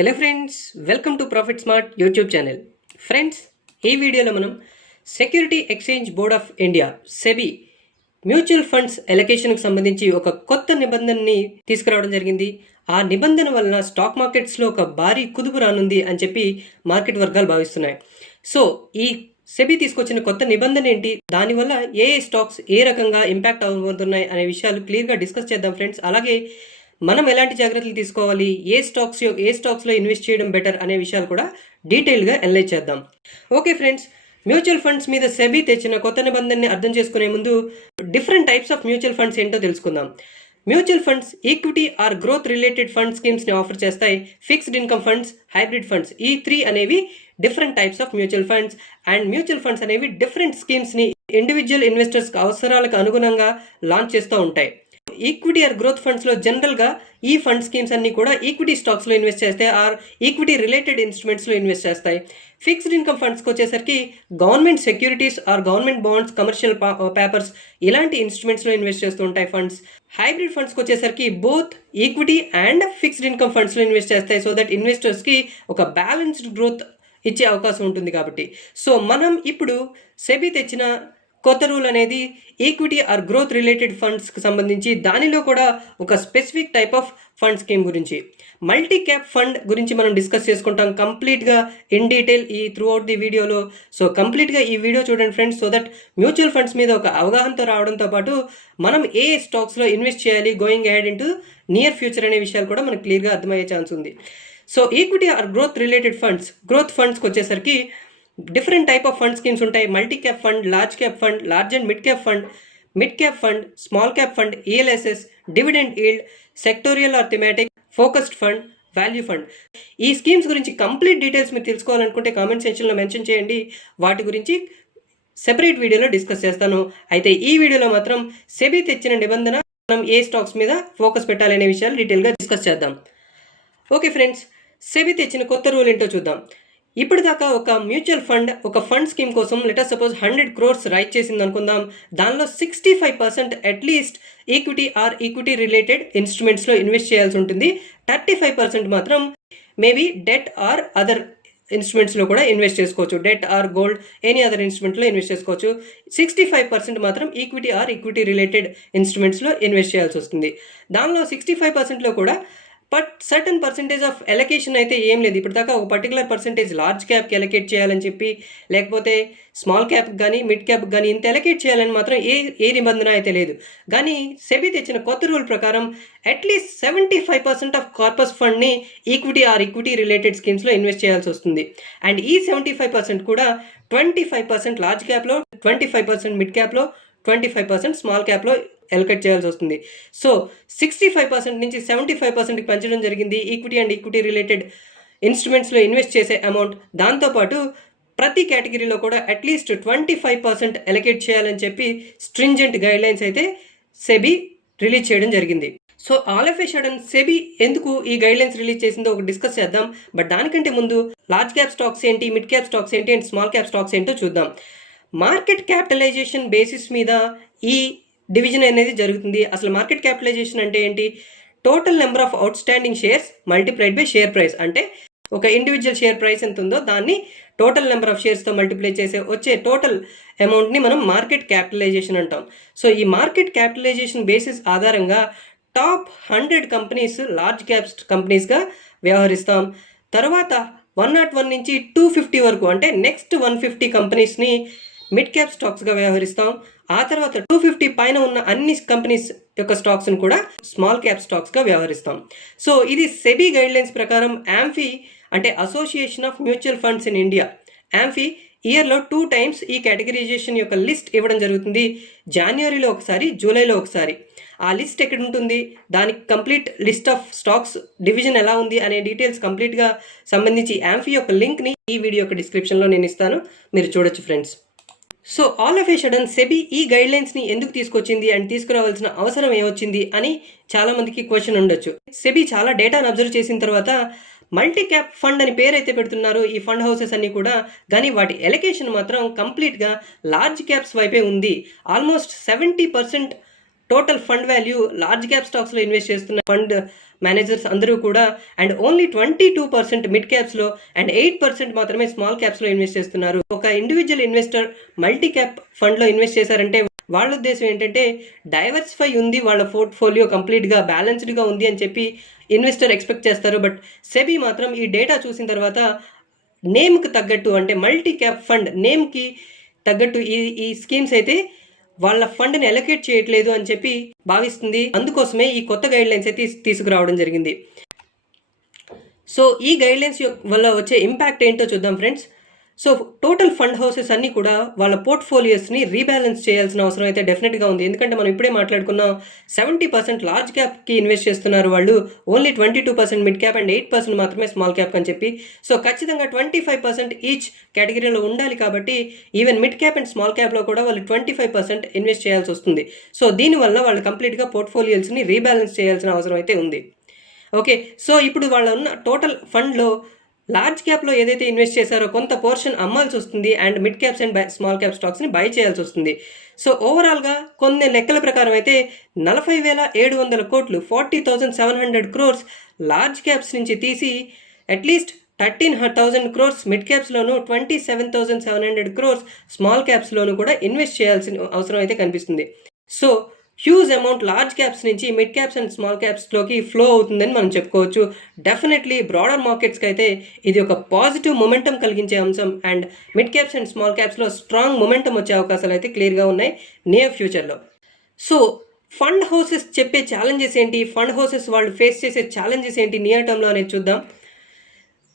Hello friends, welcome to Profit Smart YouTube channel. Friends, ఈ వీడియోలో మనం security exchange board of India SEBI mutual funds ఎలొకేషన్కి సంబంధించి ఒక కొత్త నిబంధనని తీసుకురావడం జరిగింది. ఆ నిబంధన వలన స్టాక్ మార్కెట్స్లో ఒక భారీ కుదుపు రానుంది అని చెప్పి మార్కెట్ వర్గాలు భావిస్తున్నాయి. సో ఈ సెబీ తీసుకొచ్చిన కొత్త నిబంధన ఏంటి, దానివల్ల ఏ స్టాక్స్ ఏ రకంగా ఇంపాక్ట్ అవ్వబోతున్నాయి అనే విషయాలు క్లియర్గా డిస్కస్ చేద్దాం ఫ్రెండ్స్. అలాగే మనం ఎలాంటి జాగ్రత్తలు తీసుకోవాలి, ఏ స్టాక్స్లో ఇన్వెస్ట్ చేయడం బెటర్ అనే విషయాలు కూడా డీటెయిల్గా అనలైజ్ చేద్దాం. ఓకే ఫ్రెండ్స్, మ్యూచువల్ ఫండ్స్ మీద సెబీ తెచ్చిన కొత్త నిబంధనని అర్థం చేసుకునే ముందు different types of mutual funds ఏంటో తెలుసుకుందాం. Mutual funds equity or growth related fund స్కీమ్స్ని ఆఫర్ చేస్తాయి. Fixed income funds, hybrid funds, ఈ 3 అనేవి different types of mutual funds. And mutual funds అనేవి డిఫరెంట్ స్కీమ్స్ని ఇండివిజువల్ ఇన్వెస్టర్స్ అవసరాలకు అనుగుణంగా లాంచ్ చేస్తూ ఉంటాయి. ఈక్విటీ ఆర్ గ్రోత్ ఫండ్స్లో జనరల్గా ఈ ఫండ్ స్కీమ్స్ అన్ని కూడా ఈక్విటీ స్టాక్స్లో ఇన్వెస్ట్ చేస్తాయి ఆర్ ఈక్విటీ రిలేటెడ్ ఇన్స్ట్రుమెంట్స్లో ఇన్వెస్ట్ చేస్తాయి. ఫిక్స్డ్ ఇన్కమ్ ఫండ్స్కి వచ్చేసరికి government securities or government bonds, commercial papers ఇలాంటి ఇన్స్ట్రుమెంట్స్లో ఇన్వెస్ట్ చేస్తూ ఉంటాయి ఫండ్స్. హైబ్రిడ్ ఫండ్స్కి వచ్చేసరికి both equity and fixed income ఫండ్స్లో ఇన్వెస్ట్ చేస్తాయి, సో దట్ ఇన్వెస్టర్స్కి ఒక బ్యాలెన్స్డ్ గ్రోత్ ఇచ్చే అవకాశం ఉంటుంది కాబట్టి. సో మనం ఇప్పుడు సెబీ తెచ్చిన కొత్త రూల్ అనేది ఈక్విటీ ఆర్ గ్రోత్ రిలేటెడ్ ఫండ్స్కి సంబంధించి, దానిలో కూడా ఒక specific type of fund scheme గురించి, మల్టీ క్యాప్ ఫండ్ గురించి మనం డిస్కస్ చేసుకుంటాం కంప్లీట్గా ఇన్ డీటెయిల్ ఈ త్రూ అవుట్ ది వీడియోలో. సో కంప్లీట్గా ఈ వీడియో చూడండి friends, so that mutual funds మీద ఒక అవగాహనతో రావడంతో పాటు మనం ఏ స్టాక్స్లో ఇన్వెస్ట్ చేయాలి going ahead into near future అనే విషయాలు కూడా మనకు క్లియర్గా అర్థమయ్యే ఛాన్స్ ఉంది. So equity or growth related funds, growth ఫండ్స్కి వచ్చేసరికి different type of fund schemes ఉంటాయి. Multi cap fund, large cap fund, large and mid cap fund, small cap fund, ELSS, dividend yield, sectoral or thematic, focused fund, value fund. ఈ schemes గురించి complete details మీరు తెలుసుకోవాలనుకుంటే comment సెక్షన్లో mention చేయండి, వాటి గురించి separate వీడియోలో డిస్కస్ చేస్తాను. అయితే ఈ వీడియోలో మాత్రం సెబీ తెచ్చిన నిబంధన, మనం ఏ స్టాక్స్ మీద ఫోకస్ పెట్టాలనే విషయాలు డీటెయిల్గా డిస్కస్ చేద్దాం. ఓకే ఫ్రెండ్స్, సెబీ తెచ్చిన కొత్త రూల్ ఏంటో చూద్దాం. ఇప్పటిదాకా ఒక మ్యూచువల్ ఫండ్ ఒక ఫండ్ స్కీమ్ కోసం లెటర్ సపోజ్ 100 crores రైట్ చేసింది అనుకుందాం. దానిలో 65% at least equity or equity related ఇన్స్ట్రుమెంట్స్లో ఇన్వెస్ట్ చేయాల్సి ఉంటుంది. 35% మాత్రం మేబీ డెట్ ఆర్ అదర్ ఇన్స్ట్రుమెంట్స్లో కూడా ఇన్వెస్ట్ చేసుకోవచ్చు. Debt or gold, any other ఇన్స్ట్రుమెంట్లో ఇన్వెస్ట్ చేసుకోవచ్చు. 65% మాత్రం ఈక్విటీ ఆర్ ఈక్విటీ రిలేటెడ్ ఇన్స్ట్రుమెంట్స్లో ఇన్వెస్ట్ చేయాల్సి వస్తుంది. దానిలో 65%లో కూడా but certain percentage of allocation అయితే ఏం లేదు. ఇప్పటిదాకా ఒక పర్టికులర్ పర్సెంటేజ్ లార్జ్ క్యాప్కి ఎలకేట్ చేయాలని చెప్పి, లేకపోతే స్మాల్ క్యాప్కి కానీ మిడ్ క్యాప్కి కానీ ఇంత ఎలకేట్ చేయాలని మాత్రం ఏ నిబంధన అయితే లేదు. కానీ సెబీ తెచ్చిన కొత్త రూల్ ప్రకారం అట్లీస్ట్ 75% ఆఫ్ కార్పస్ ఫండ్ని ఈక్విటీ ఆర్ ఈక్విటీ రిలేటెడ్ స్కీమ్స్లో ఇన్వెస్ట్ చేయాల్సి వస్తుంది. అండ్ ఈ 75% కూడా 25% లార్జ్ క్యాప్లో, 25% మిడ్ క్యాప్లో, 25% స్మాల్ క్యాప్లో ఎలకేట్ చేయాల్సి వస్తుంది. సో 65% నుంచి 75%కి పెంచడం జరిగింది ఈక్విటీ అండ్ ఈక్విటీ రిలేటెడ్ ఇన్స్ట్రుమెంట్స్లో ఇన్వెస్ట్ చేసే అమౌంట్. దాంతోపాటు ప్రతి కేటగిరీలో కూడా అట్లీస్ట్ 25% ఎలకేట్ చేయాలని చెప్పి స్ట్రింజెంట్ గైడ్లైన్స్ అయితే సెబీ రిలీజ్ చేయడం జరిగింది. So all of a sudden SEBI ఎందుకు ఈ గైడ్లైన్స్ రిలీజ్ చేసిందో ఒక డిస్కస్ చేద్దాం. బట్ దానికంటే ముందు లార్జ్ క్యాప్ స్టాక్స్ ఏంటి, మిడ్ క్యాప్ స్టాక్స్ ఏంటి అండ్ స్మాల్ క్యాప్ స్టాక్స్ ఏంటో చూద్దాం. మార్కెట్ క్యాపిటలైజేషన్ బేసిస్ మీద ఈ డివిజన్ అనేది జరుగుతుంది. అసలు మార్కెట్ క్యాపిటలైజేషన్ అంటే ఏంటి? Total number of out standing shares multiplied by share price. అంటే ఒక ఇండివిజువల్ షేర్ ప్రైస్ ఎంత ఉందో దాన్ని టోటల్ నెంబర్ ఆఫ్ షేర్స్తో మల్టిప్లై చేసే వచ్చే టోటల్ అమౌంట్ని మనం మార్కెట్ క్యాపిటలైజేషన్ అంటాం. సో ఈ మార్కెట్ క్యాపిటలైజేషన్ బేసిస్ ఆధారంగా టాప్ 100 కంపెనీస్ లార్జ్ క్యాప్ కంపెనీస్గా వ్యవహరిస్తాం. తర్వాత 101 నుంచి 250 వరకు అంటే నెక్స్ట్ 150 కంపెనీస్ని మిడ్ క్యాప్ స్టాక్స్గా వ్యవహరిస్తాం. ఆ తర్వాత 250 పైన ఉన్న అన్ని కంపెనీస్ యొక్క స్టాక్స్ని కూడా స్మాల్ క్యాప్ స్టాక్స్గా వ్యవహరిస్తాం. సో ఇది సెబీ గైడ్లైన్స్ ప్రకారం AMFI అంటే association of mutual funds in India, AMFI ఇయర్లో 2 times ఈ కేటగిరైజేషన్ యొక్క లిస్ట్ ఇవ్వడం జరుగుతుంది. జనవరిలో ఒకసారి, జూలైలో ఒకసారి. ఆ లిస్ట్ ఎక్కడ ఉంటుంది, దానికి complete list of stocks division ఎలా ఉంది అనే డీటెయిల్స్ కంప్లీట్గా సంబంధించి AMFI యొక్క లింక్ని ఈ వీడియో యొక్క డిస్క్రిప్షన్లో నేను ఇస్తాను, మీరు చూడొచ్చు friends. So all of a sudden SEBI ఈ గైడ్లైన్స్ని ఎందుకు తీసుకొచ్చింది అండ్ తీసుకురావాల్సిన అవసరం ఏమొచ్చింది అని చాలామందికి క్వశ్చన్ ఉండొచ్చు. సెబీ చాలా డేటాను అబ్జర్వ్ చేసిన తర్వాత మల్టీ క్యాప్ ఫండ్ అని పేరైతే పెడుతున్నారు ఈ ఫండ్ హౌసెస్ అన్ని కూడా, కానీ వాటి ఎలకేషన్ మాత్రం కంప్లీట్గా లార్జ్ క్యాప్స్ వైపే ఉంది. Almost 70% total fund value large cap స్టాక్స్లో ఇన్వెస్ట్ చేస్తున్న ఫండ్ మేనేజర్స్ అందరూ కూడా అండ్ ఓన్లీ 22% మిడ్ క్యాప్స్లో అండ్ 8% మాత్రమే స్మాల్ క్యాప్స్లో ఇన్వెస్ట్ చేస్తున్నారు. ఒక ఇండివిజువల్ ఇన్వెస్టర్ మల్టీ క్యాప్ ఫండ్లో ఇన్వెస్ట్ చేశారంటే వాళ్ళ ఉద్దేశం ఏంటంటే డైవర్సిఫై ఉంది, వాళ్ళ పోర్ట్ఫోలియో కంప్లీట్గా బ్యాలెన్స్డ్గా ఉంది అని చెప్పి ఇన్వెస్టర్ ఎక్స్పెక్ట్ చేస్తారు. బట్ సెబీ మాత్రం ఈ డేటా చూసిన తర్వాత నేమ్కి తగ్గట్టు అంటే మల్టీ క్యాప్ ఫండ్ నేమ్కి తగ్గట్టు ఈ స్కీమ్స్ అయితే వాళ్ళ ఫండ్ని అలొకేట్ చేయట్లేదు అని చెప్పి భావిస్తుంది. అందుకోసమే ఈ కొత్త గైడ్ లైన్స్ అయితే తీసుకురావడం జరిగింది. సో ఈ గైడ్ లైన్స్ వల్ల వచ్చే ఇంపాక్ట్ ఏంటో చూద్దాం friends. So total fund houses అన్నీ కూడా వాళ్ళ పోర్ట్ఫోలియోస్ని రీబ్యాలెన్స్ చేయాల్సిన అవసరం అయితే డెఫినెట్గా ఉంది. ఎందుకంటే మనం ఇప్పుడే మాట్లాడుకున్నాం 70% లార్జ్ క్యాప్కి ఇన్వెస్ట్ చేస్తున్నారు వాళ్ళు, ఓన్లీ 22% మిడ్ క్యాప్ అండ్ 8% మాత్రమే స్మాల్ క్యాప్ అని చెప్పి. సో ఖచ్చితంగా 25% ఈచ్ కేటగిరీలో ఉండాలి. కాబట్టి even mid cap and small క్యాప్లో కూడా వాళ్ళు 25% ఇన్వెస్ట్ చేయాల్సి వస్తుంది. సో దీనివల్ల వాళ్ళు కంప్లీట్గా పోర్ట్ఫోలియోస్ని రీబ్యాలెన్స్ చేయాల్సిన అవసరం అయితే ఉంది. ఓకే, సో ఇప్పుడు వాళ్ళ ఉన్న టోటల్ ఫండ్లో లార్జ్ క్యాప్లో ఏదైతే ఇన్వెస్ట్ చేశారో కొంత పోర్షన్ అమ్మాల్సి వస్తుంది and mid caps and small cap స్టాక్స్ని బై చేయాల్సి వస్తుంది. సో ఓవరాల్గా కొన్ని లెక్కల ప్రకారం అయితే 40,700 కోట్లు 40,700 crores లార్జ్ క్యాప్స్ నుంచి తీసి అట్లీస్ట్ 13,000 crores మిడ్ క్యాప్స్లోను 27,700 crores స్మాల్ క్యాప్స్లోను కూడా ఇన్వెస్ట్ చేయాల్సిన అవసరం అయితే కనిపిస్తుంది. So huge amount large caps నుంచి మిడ్ క్యాప్స్ అండ్ స్మాల్ క్యాప్స్లోకి ఫ్లో అవుతుందని మనం చెప్పుకోవచ్చు. డెఫినెట్లీ బ్రాడర్ మార్కెట్స్కి అయితే ఇది ఒక పాజిటివ్ మొమెంటం కలిగించే అంశం and mid caps and small క్యాప్స్లో స్ట్రాంగ్ మొమెంటం వచ్చే అవకాశాలు అయితే క్లియర్గా ఉన్నాయి నియర్ ఫ్యూచర్లో. సో ఫండ్ హౌసెస్ చెప్పే ఛాలెంజెస్ ఏంటి, ఫండ్ హౌసెస్ వాళ్ళు ఫేస్ చేసే ఛాలెంజెస్ ఏంటి నియర్ టర్మ్లో అనేది చూద్దాం.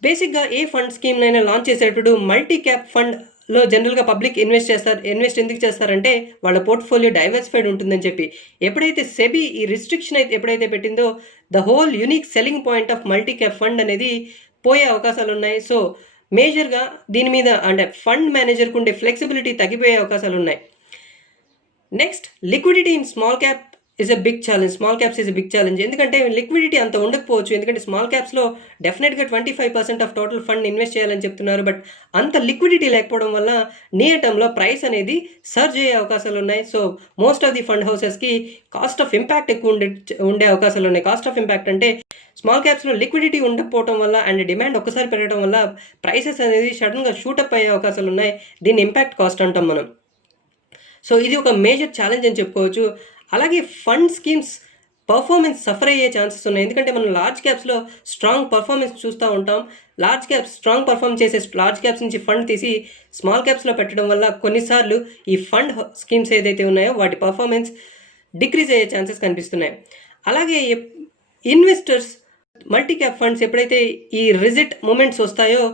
బేసిక్గా ఏ ఫండ్ స్కీమ్నైనా లాంచ్ చేసేటప్పుడు మల్టీ క్యాప్ ఫండ్లో జనరల్గా పబ్లిక్ ఇన్వెస్ట్ ఎందుకు చేస్తారంటే వాళ్ళ పోర్ట్ఫోలియో డైవర్సిఫైడ్ ఉంటుందని చెప్పి. ఎప్పుడైతే సెబీ ఈ రిస్ట్రిక్షన్ అయితే ఎప్పుడైతే పెట్టిందో the whole unique selling point of multi cap fund అనేది పోయే అవకాశాలు ఉన్నాయి. సో మేజర్గా దీని మీద అంటే ఫండ్ మేనేజర్కు ఉండే ఫ్లెక్సిబిలిటీ తగ్గిపోయే అవకాశాలు ఉన్నాయి. Next, liquidity in small cap is a big challenge. Small caps is a big challenge. ఎందుకంటే లిక్విడిటీ అంత ఉండకపోవచ్చు. ఎందుకంటే స్మాల్ క్యాప్స్లో డెఫినెట్గా 25% ఆఫ్ టోటల్ ఫండ్ ఇన్వెస్ట్ చేయాలని చెప్తున్నారు. బట్ అంత లిక్విడిటీ లేకపోవడం వల్ల నియర్ టర్మ్లో ప్రైస్ అనేది సర్జ్ అయ్యే అవకాశాలు ఉన్నాయి. So most of the fund హౌసెస్కి కాస్ట్ ఆఫ్ ఇంపాక్ట్ ఎక్కువ ఉండే అవకాశాలు ఉన్నాయి. కాస్ట్ ఆఫ్ ఇంపాక్ట్ అంటే స్మాల్ క్యాప్స్లో లిక్విడిటీ ఉండకపోవడం వల్ల అండ్ డిమాండ్ ఒక్కసారి పెరగడం వల్ల ప్రైసెస్ అనేది సడన్గా షూటప్ అయ్యే అవకాశాలు ఉన్నాయి. దీన్ని ఇంపాక్ట్ కాస్ట్ అంటాం మనం. సో ఇది ఒక మేజర్ ఛాలెంజ్ అని చెప్పుకోవచ్చు. అలాగే ఫండ్ స్కీమ్స్ పర్ఫార్మెన్స్ సఫర్ అయ్యే ఛాన్సెస్ ఉన్నాయి. ఎందుకంటే మనం లార్జ్ క్యాప్స్లో స్ట్రాంగ్ పర్ఫార్మెన్స్ చూస్తూ ఉంటాం. లార్జ్ క్యాప్స్ స్ట్రాంగ్ పర్ఫార్మ్ చేసే లార్జ్ క్యాప్స్ నుంచి ఫండ్ తీసి స్మాల్ క్యాప్స్లో పెట్టడం వల్ల కొన్నిసార్లు ఈ ఫండ్ స్కీమ్స్ ఏదైతే ఉన్నాయో వాటి పర్ఫార్మెన్స్ డిక్రీజ్ అయ్యే ఛాన్సెస్ కనిపిస్తున్నాయి. అలాగే ఇన్వెస్టర్స్ మల్టీ క్యాప్ ఫండ్స్ ఎప్పుడైతే ఈ రిజిట్ మూమెంట్స్ వస్తాయో,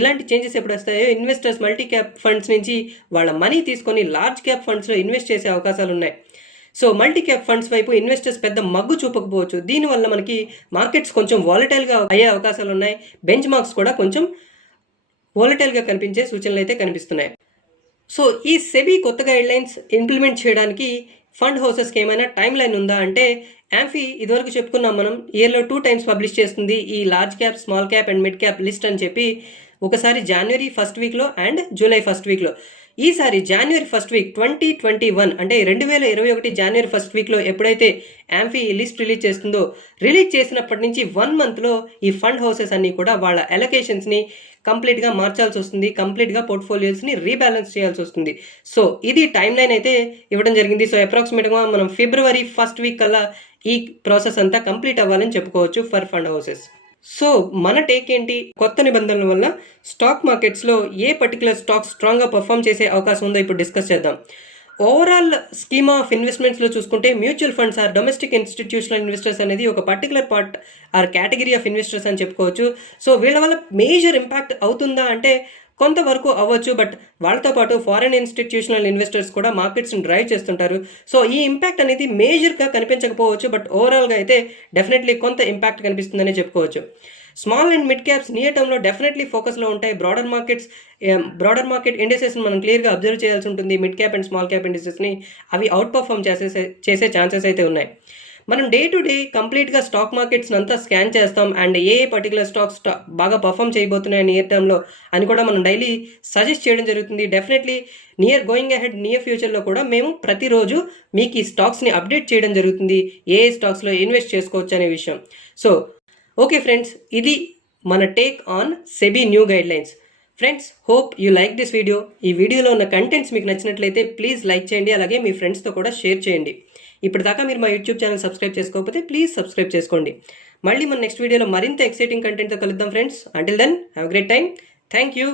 ఇలాంటి చేంజెస్ ఎప్పుడు వస్తాయో ఇన్వెస్టర్స్ మల్టీ క్యాప్ ఫండ్స్ నుంచి వాళ్ళ మనీ తీసుకొని లార్జ్ క్యాప్ ఫండ్స్లో ఇన్వెస్ట్ చేసే అవకాశాలు ఉన్నాయి. సో మల్టీ క్యాప్ ఫండ్స్ వైపు ఇన్వెస్టర్స్ పెద్ద మగ్గు చూపకపోవచ్చు. దీనివల్ల మనకి మార్కెట్స్ కొంచెం వాలటైల్గా అయ్యే అవకాశాలు ఉన్నాయి. బెంచ్ మార్క్స్ కూడా కొంచెం వాలటైల్గా కనిపించే సూచనలు అయితే కనిపిస్తున్నాయి. సో ఈ సెబీ కొత్త గైడ్ లైన్స్ ఇంప్లిమెంట్ చేయడానికి ఫండ్ హౌసెస్కి ఏమైనా టైం లైన్ ఉందా అంటే, యాంఫీ ఇదివరకు చెప్పుకున్నాం మనం ఇయర్లో 2 times పబ్లిష్ చేస్తుంది ఈ large cap, small cap and mid cap list అని చెప్పి. ఒకసారి జనవరి 1st వీక్లో అండ్ జూలై 1st వీక్లో. ఈసారి జనవరి 1st వీక్ 2021 అంటే 2021 జనవరి 1st వీక్లో ఎప్పుడైతే యాంఫీ ఈ లిస్ట్ రిలీజ్ చేస్తుందో, రిలీజ్ చేసినప్పటి నుంచి 1 monthలో ఈ ఫండ్ హౌసెస్ అన్నీ కూడా వాళ్ళ అలొకేషన్స్ని కంప్లీట్గా మార్చాల్సి వస్తుంది. కంప్లీట్గా పోర్ట్ఫోలియోస్ని రీబ్యాలెన్స్ చేయాల్సి వస్తుంది. సో ఇది టైం లైన్ అయితే ఇవ్వడం జరిగింది. సో అప్రాక్సిమేట్గా మనం ఫిబ్రవరి 1st వీక్ కల్లా ఈ ప్రాసెస్ అంతా కంప్లీట్ అవ్వాలని చెప్పుకోవచ్చు ఫర్ ఫండ్ హౌసెస్. సో మన టేక్ ఏంటి, కొత్త నిబంధనల వల్ల స్టాక్ మార్కెట్స్లో ఏ పర్టికులర్ స్టాక్స్ స్ట్రాంగ్గా పర్ఫామ్ చేసే అవకాశం ఉందో ఇప్పుడు డిస్కస్ చేద్దాం. ఓవరాల్ స్కీమ్ ఆఫ్ ఇన్వెస్ట్మెంట్స్లో చూసుకుంటే mutual funds or domestic institutional investors అనేది ఒక particular part or category of investors అని చెప్పుకోవచ్చు. సో వీళ్ళ వల్ల మేజర్ ఇంపాక్ట్ అవుతుందా అంటే కొంతవరకు అవ్వచ్చు. బట్ వాళ్ళతో పాటు ఫారెన్ ఇన్స్టిట్యూషనల్ ఇన్వెస్టర్స్ కూడా మార్కెట్స్ని డ్రైవ్ చేస్తుంటారు. సో ఈ ఇంపాక్ట్ అనేది మేజర్గా కనిపించకపోవచ్చు. బట్ ఓవరాల్గా అయితే డెఫినెట్లీ కొంత ఇంపాక్ట్ కనిపిస్తుందని చెప్పుకోవచ్చు. Small and mid caps near టర్మ్లో డెఫినెట్లీ ఫోకస్లో ఉంటాయి. బ్రాడర్ మార్కెట్ ఇండిసెస్ని మనం క్లియర్గా అబ్జర్వ్ చేయాల్సి ఉంటుంది. Mid cap and small cap ఇండిసెస్ని అవి అవుట్ పర్ఫామ్ చేసే ఛాన్సెస్ అయితే ఉన్నాయి. మనం డే టు డే కంప్లీట్గా స్టాక్ మార్కెట్స్ని అంతా స్కాన్ చేస్తాం అండ్ ఏ పర్టికులర్ స్టాక్స్ బాగా పర్ఫామ్ చేయబోతున్నాయి నియర్ టర్మ్లో అని కూడా మనం డైలీ సజెస్ట్ చేయడం జరుగుతుంది. డెఫినెట్లీ గోయింగ్ అహెడ్ నియర్ ఫ్యూచర్లో కూడా మేము ప్రతిరోజు మీకు ఈ స్టాక్స్ని అప్డేట్ చేయడం జరుగుతుంది, ఏ స్టాక్స్లో ఇన్వెస్ట్ చేసుకోవచ్చు అనే విషయం. సో ఓకే ఫ్రెండ్స్, ఇది మన take on SEBI new guidelines. Friends, hope you like this video. ఈ వీడియోలో ఉన్న కంటెంట్స్ మీకు నచ్చినట్లయితే ప్లీజ్ లైక్ చేయండి, అలాగే మీ ఫ్రెండ్స్తో కూడా షేర్ చేయండి. ఇప్పటిదాకా మీరు మా యూట్యూబ్ ఛానల్ సబ్స్క్రైబ్ చేసుకోకపోతే ప్లీజ్ సబ్స్క్రైబ్ చేసుకోండి. మళ్ళీ మన నెక్స్ట్ వీడియోలో మరింత ఎక్సైటింగ్ కంటెంట్తో కలుద్దాం friends. Until then have great time. Thank you.